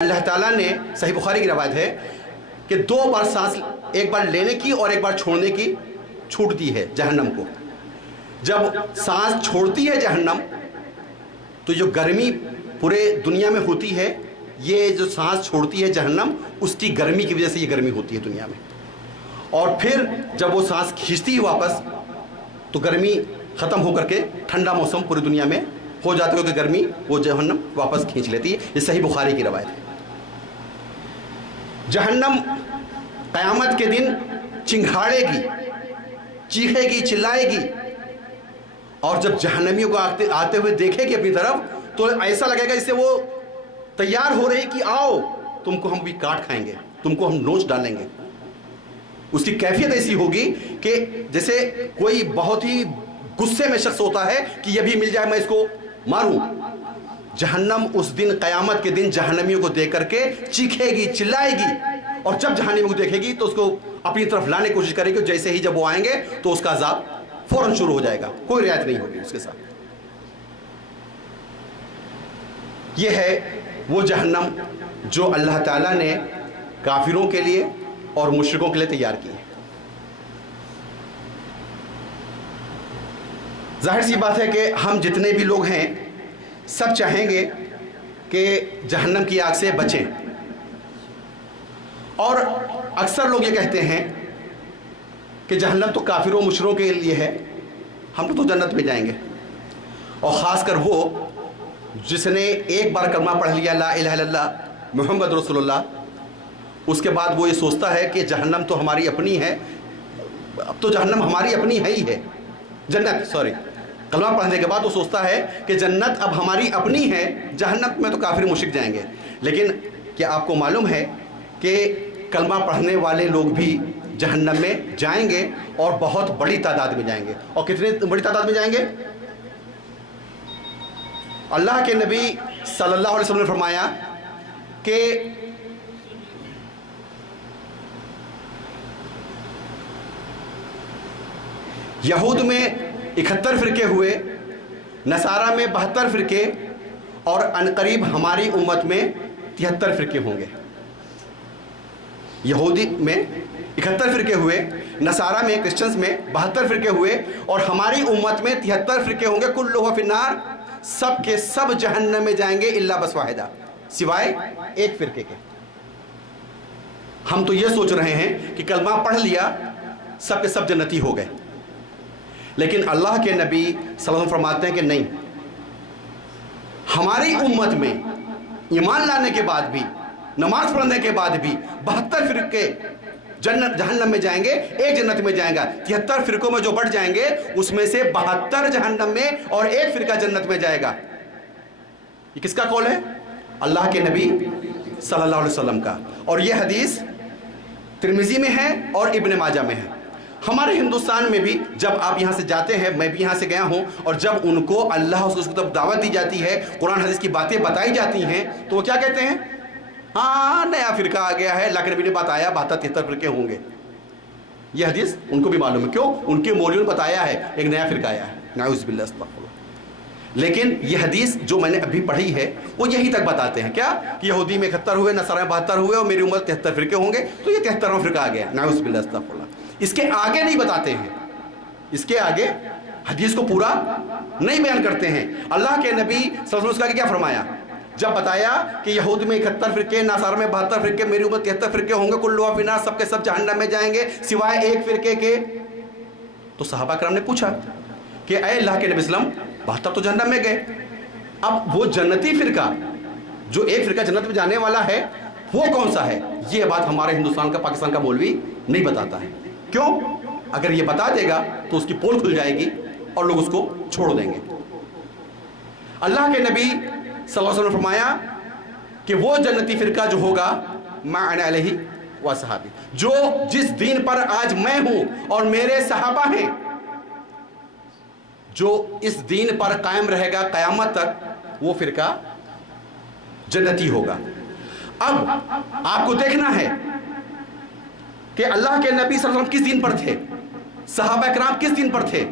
اللہ تعالیٰ نے صحیح بخاری کی روایت ہے کہ 2 بار سانس ایک بار لینے کی اور ایک بار چھوڑنے کی چھوٹ دی ہے جہنم کو. جب سانس چھوڑتی ہے جہنم تو جو گرمی پورے دنیا میں ہوتی ہے، یہ جو سانس چھوڑتی ہے جہنم اس کی گرمی کی وجہ سے یہ گرمی ہوتی ہے دنیا میں. اور پھر جب وہ سانس کھینچتی ہے واپس تو گرمی ختم ہو کر کے ٹھنڈا موسم پوری دنیا میں ہو جاتا ہے، کیونکہ گرمی وہ جہنم واپس کھینچ لیتی ہے. یہ صحیح بخاری کی روایت ہے. جہنم قیامت کے دن چنگھاڑے گی، چیخے گی، چلائے گی، اور جب جہنمیوں کو آتے ہوئے دیکھے گی اپنی طرف تو ایسا لگے گا جس سے وہ تیار ہو رہی کہ آؤ تم کو ہم بھی کاٹ کھائیں گے، تم کو ہم نوچ ڈالیں گے. اس کی کیفیت ایسی ہوگی کہ جیسے کوئی بہت ہی غصے میں شخص ہوتا ہے کہ یہ بھی مل جائے میں اس کو ماروں. جہنم اس دن قیامت کے دن جہنمیوں کو دیکھ کر کے چیخے گی، چلائے گی، اور جب جہنمیوں کو دیکھے گی تو اس کو اپنی طرف لانے کی کوشش کرے گی. جیسے ہی جب وہ آئیں گے تو اس کا عذاب فوراً شروع ہو جائے گا، کوئی رعایت نہیں ہوگی اس کے ساتھ. یہ ہے وہ جہنم جو اللہ تعالیٰ نے کافروں کے لیے اور مشرکوں کے لیے تیار کی ہے. ظاہر سی بات ہے کہ ہم جتنے بھی لوگ ہیں سب چاہیں گے کہ جہنم کی آگ سے بچیں، اور اکثر لوگ یہ کہتے ہیں کہ جہنم تو کافروں مشرکوں کے لیے ہے، ہم تو جنت میں جائیں گے. اور خاص کر وہ جس نے ایک بار کلمہ پڑھ لیا لا الہ الا اللہ محمد رسول اللہ، اس کے بعد وہ یہ سوچتا ہے کہ جہنم تو ہماری اپنی ہے، اب تو جہنم ہماری اپنی ہے ہی ہے، کلمہ پڑھنے کے بعد وہ سوچتا ہے کہ جنت اب ہماری اپنی ہے، جہنم میں تو کافر مشرک جائیں گے. لیکن کیا آپ کو معلوم ہے کہ کلمہ پڑھنے والے لوگ بھی جہنم میں جائیں گے، اور بہت بڑی تعداد میں جائیں گے. اور کتنی بڑی تعداد میں جائیں گے؟ اللہ کے نبی صلی اللہ علیہ وسلم نے فرمایا کہ یہود میں 71 فرقے ہوئے، نصارہ میں 72 فرقے، اور عنقریب ہماری امت میں 73 فرقے ہوں گے. یہودی میں 71 فرقے ہوئے، نصارہ میں کرسچنز میں 72 فرقے ہوئے، اور ہماری امت میں 73 فرقے ہوں گے. کلہ فی النار، سب کے سب جہنم میں جائیں گے الا بس واحدہ، سوائے ایک فرقے کے. ہم تو یہ سوچ رہے ہیں کہ کلمہ پڑھ لیا سب کے سب جنتی ہو گئے، لیکن اللہ کے نبی صلی اللہ علیہ وسلم فرماتے ہیں کہ نہیں، ہماری امت میں ایمان لانے کے بعد بھی، نماز پڑھنے کے بعد بھی 72 فرقے جہنم میں جائیں گے، ایک جنت میں جائیں گا. 73 فرقوں میں جو بڑھ جائیں گے اس میں سے 72 جہنم میں اور ایک فرقہ جنت میں جائے گا. یہ کس کا قول ہے؟ اللہ کے نبی صلی اللہ علیہ وسلم کا. اور یہ حدیث ترمذی میں ہے اور ابن ماجہ میں ہے. ہمارے ہندوستان میں بھی جب آپ یہاں سے جاتے ہیں، میں بھی یہاں سے گیا ہوں، اور جب ان کو اللہ اس کو دعوت دی جاتی ہے، قرآن حدیث کی باتیں بتائی جاتی ہیں، تو وہ کیا کہتے ہیں؟ ہاں نیا فرقہ آ گیا ہے، اللہ کے نبی نے بتایا 72-73 فرقے ہوں گے. یہ حدیث ان کو بھی معلوم ہے، کیوں؟ ان کے مولویوں نے بتایا ہے ایک نیا فرقہ آیا ہے. نعوذ باللہ استغفر اللہ. لیکن یہ حدیث جو میں نے ابھی پڑھی ہے وہ یہی تک بتاتے ہیں کیا کہ یہودی میں 71 ہوئے، نصارہ میں 72 ہوئے، اور میری امت 73 فرقے ہوں گے. تو یہ 73واں فرقہ آ گیا. نعوذ باللہ استغفر اللہ. اس کے آگے نہیں بتاتے ہیں، اس کے آگے حدیث کو پورا نہیں بیان کرتے ہیں. اللہ کے نبی صلی اللہ علیہ وسلم نے کیا فرمایا؟ جب بتایا کہ یہود میں 71 فرقے، نصارہ میں 72 فرقے، میری امت 73 فرقے ہوں گے، کلہ فی النار، سب کے سب جہنم میں جائیں گے سوائے ایک فرقے کے. تو صحابہ کرام نے پوچھا کہ اے اللہ کے نبی صلی اللہ علیہ وسلم، 72 تو جہنم میں گئے، اب وہ جنتی فرقہ جو ایک فرقہ جنت میں جانے والا ہے وہ کون سا ہے؟ یہ بات ہمارے ہندوستان کا، پاکستان کا مولوی نہیں بتاتا ہے. کیوں؟ اگر یہ بتا دے گا تو اس کی پول کھل جائے گی اور لوگ اس کو چھوڑ دیں گے. اللہ کے نبی صلی اللہ علیہ وسلم نے فرمایا کہ وہ جنتی فرقہ جو ہوگا ما انا علیہ و صحابی، جو جس دین پر آج میں ہوں اور میرے صحابہ ہیں، جو اس دین پر قائم رہے گا قیامت تک، وہ فرقہ جنتی ہوگا. اب آپ کو دیکھنا ہے کہ اللہ کے نبی صلی اللہ علیہ وسلم کس دین پر تھے، صحابہ کرام کس دین پر تھے.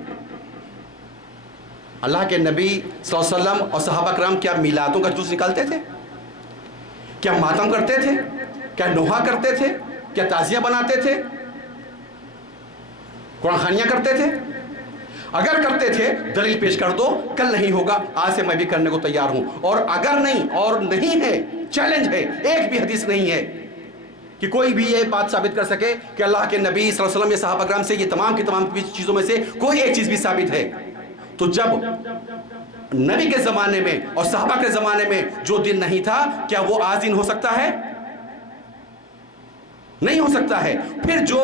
اللہ کے نبی صلی اللہ علیہ وسلم اور صحابہ کرام کیا میلادوں کا جلوس نکالتے تھے؟ کیا ماتم کرتے تھے؟ کیا نوحہ کرتے تھے؟ کیا تعزیہ بناتے تھے؟ قرآن خوانیاں کرتے تھے؟ اگر کرتے تھے دلیل پیش کر دو، کل نہیں ہوگا، آج سے میں بھی کرنے کو تیار ہوں. اور اگر نہیں ہے، چیلنج ہے، ایک بھی حدیث نہیں ہے کہ کوئی بھی یہ بات ثابت کر سکے کہ اللہ کے نبی صلی اللہ علیہ وسلم یا صحابہ کرام سے یہ تمام کی تمام چیزوں میں سے کوئی ایک چیز بھی ثابت ہے، تو جب نبی کے زمانے میں اور صحابہ کے زمانے میں جو دن نہیں تھا، کیا وہ آج دن ہو سکتا ہے؟ نہیں ہو سکتا ہے. پھر جو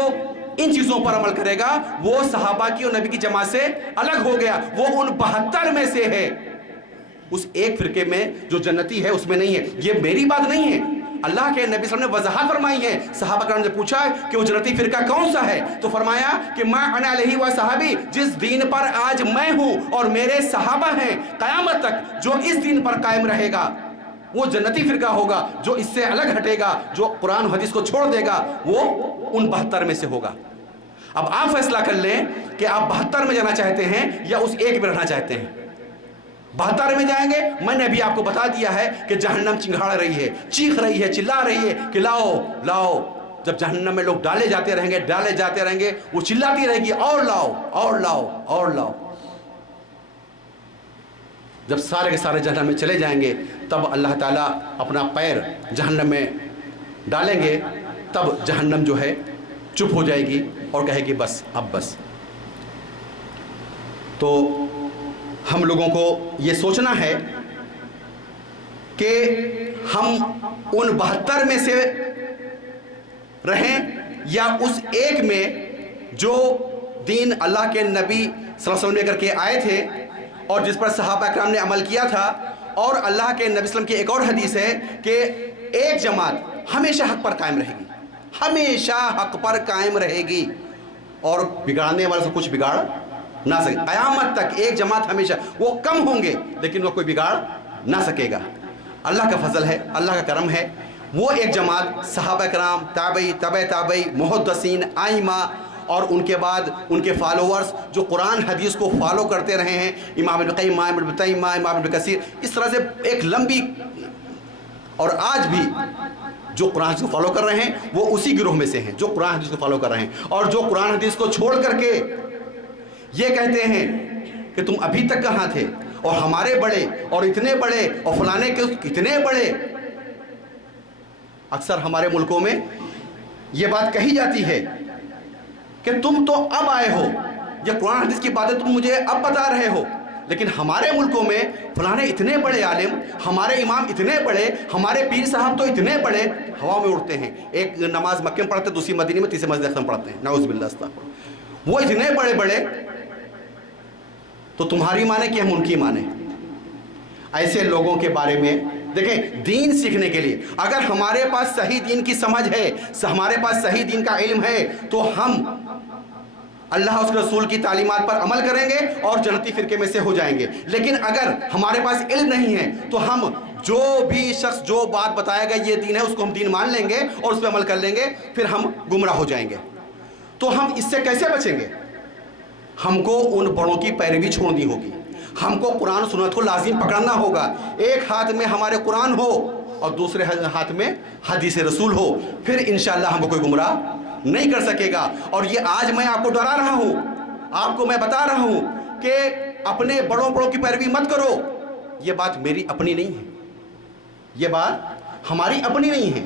ان چیزوں پر عمل کرے گا وہ صحابہ کی اور نبی کی جماعت سے الگ ہو گیا، وہ ان 72 میں سے ہے، اس ایک فرقے میں جو جنتی ہے اس میں نہیں ہے. یہ میری بات نہیں ہے، اللہ کے نبی صلی اللہ علیہ وسلم نے وضاحت فرمائی ہے. صحابہ کرام نے پوچھا کہ وہ جنتی فرقہ کون سا ہے، تو فرمایا کہ ما انا علیہ و صحابی، جس دین پر آج میں ہوں اور میرے صحابہ ہیں، قیامت تک جو اس دین پر قائم رہے گا وہ جنتی فرقہ ہوگا. جو اس سے الگ ہٹے گا، جو قرآن و حدیث کو چھوڑ دے گا، وہ ان 72 میں سے ہوگا. اب آپ فیصلہ کر لیں کہ آپ 72 میں جانا چاہتے ہیں یا اس ایک میں رہنا چاہتے ہیں. 72 میں جائیں گے، میں نے ابھی آپ کو بتا دیا ہے کہ جہنم چنگھاڑ رہی ہے، چیخ رہی ہے، چلا رہی ہے کہ لاؤ لاؤ. جب جہنم میں لوگ ڈالے جاتے رہیں گے وہ چلاتی رہے گی، اور لاؤ اور لاؤ اور لاؤ. جب سارے کے سارے جہنم میں چلے جائیں گے تب اللہ تعالیٰ اپنا پیر جہنم میں ڈالیں گے، تب جہنم جو ہے چپ ہو جائے گی اور کہے گی بس اب بس. تو ہم لوگوں کو یہ سوچنا ہے کہ ہم ان 72 میں سے رہیں یا اس ایک میں جو دین اللہ کے نبی صلی اللہ علیہ وسلم لے کر کے آئے تھے اور جس پر صحابہ کرام نے عمل کیا تھا. اور اللہ کے نبی صلی اللہ علیہ وسلم کی ایک اور حدیث ہے کہ ایک جماعت ہمیشہ حق پر قائم رہے گی، ہمیشہ حق پر قائم رہے گی اور بگاڑنے والے سے کچھ بگاڑ نہ سکے. قیامت تک ایک جماعت ہمیشہ، وہ کم ہوں گے لیکن وہ کوئی بگاڑ نہ سکے گا. اللہ کا فضل ہے، اللہ کا کرم ہے. وہ ایک جماعت صحابہ کرام، تابعی، تبع تابعی، محدثین، ائمہ اور ان کے بعد ان کے فالوورز جو قرآن حدیث کو فالو کرتے رہے ہیں، امام ابن قیم، امام ابن تیمیہ، امام ابن کثیر، اس طرح سے ایک لمبی، اور آج بھی جو قرآن حدیث کو فالو کر رہے ہیں وہ اسی گروہ میں سے ہیں جو قرآن حدیث کو فالو کر رہے ہیں. اور جو قرآن حدیث کو چھوڑ کر کے یہ کہتے ہیں کہ تم ابھی تک کہاں تھے اور ہمارے بڑے اور اتنے بڑے اور فلانے کے اتنے بڑے. اکثر ہمارے ملکوں میں یہ بات کہی جاتی ہے کہ تم تو اب آئے ہو، یہ قرآن حدیث کی باتیں تم مجھے اب بتا رہے ہو، لیکن ہمارے ملکوں میں فلانے اتنے بڑے عالم، ہمارے امام اتنے بڑے، ہمارے پیر صاحب تو اتنے بڑے، ہوا میں اڑتے ہیں. ایک نماز مکے میں پڑھتے ہیں، دوسری مدینے میں، تیسری مسجد اقصی میں پڑھتے ہیں، نعوذ باللہ استغفر. وہ اتنے بڑے بڑے تو تمہاری مانے کہ ہم ان کی مانے. ایسے لوگوں کے بارے میں دیکھیں، دین سیکھنے کے لیے اگر ہمارے پاس صحیح دین کی سمجھ ہے، ہمارے پاس صحیح دین کا علم ہے، تو ہم اللہ اس کے رسول کی تعلیمات پر عمل کریں گے اور جنتی فرقے میں سے ہو جائیں گے. لیکن اگر ہمارے پاس علم نہیں ہے تو ہم جو بھی شخص جو بات بتائے گا یہ دین ہے اس کو ہم دین مان لیں گے اور اس پہ عمل کر لیں گے، پھر ہم گمراہ ہو جائیں گے. تو ہم اس سے کیسے بچیں گے؟ ہم کو ان بڑوں کی پیروی چھوڑنی ہوگی، ہم کو قرآن سنت کو لازم پکڑنا ہوگا. ایک ہاتھ میں ہمارے قرآن ہو اور دوسرے ہاتھ میں حدیث رسول ہو، پھر انشاءاللہ ہم کو کوئی گمراہ نہیں کر سکے گا. اور یہ آج میں آپ کو ڈرا رہا ہوں، آپ کو میں بتا رہا ہوں کہ اپنے بڑوں کی پیروی مت کرو. یہ بات میری اپنی نہیں ہے، یہ بات ہماری اپنی نہیں ہے،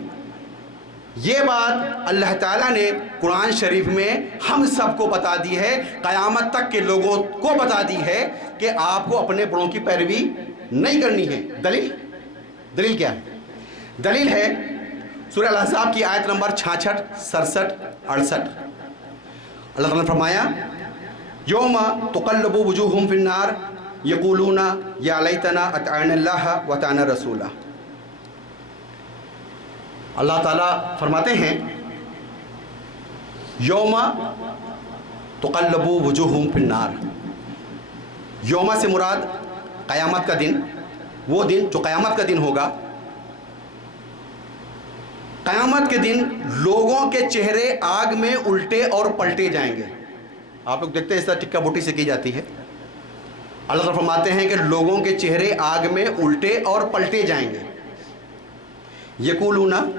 یہ بات اللہ تعالیٰ نے قرآن شریف میں ہم سب کو بتا دی ہے، قیامت تک کے لوگوں کو بتا دی ہے کہ آپ کو اپنے بڑوں کی پیروی نہیں کرنی ہے. دلیل کیا ہے؟ دلیل ہے سورہ الاحزاب کی آیت نمبر 66، 67، 68. اللہ تعالیٰ نے فرمایا یوم تقلب وجوہہم فی النار یقولون یا لیتنا اطعنا اللہ واطعنا رسولہ. اللہ تعالیٰ فرماتے ہیں یوم تقلب وجوہہم فی النار. یوم سے مراد قیامت کا دن، وہ دن جو قیامت کا دن ہوگا. قیامت کے دن لوگوں کے چہرے آگ میں الٹے اور پلٹے جائیں گے. آپ لوگ دیکھتے ہیں اس طرح ٹکا بوٹی سے کی جاتی ہے. اللہ تعالیٰ فرماتے ہیں کہ لوگوں کے چہرے آگ میں الٹے اور پلٹے جائیں گے. یقولون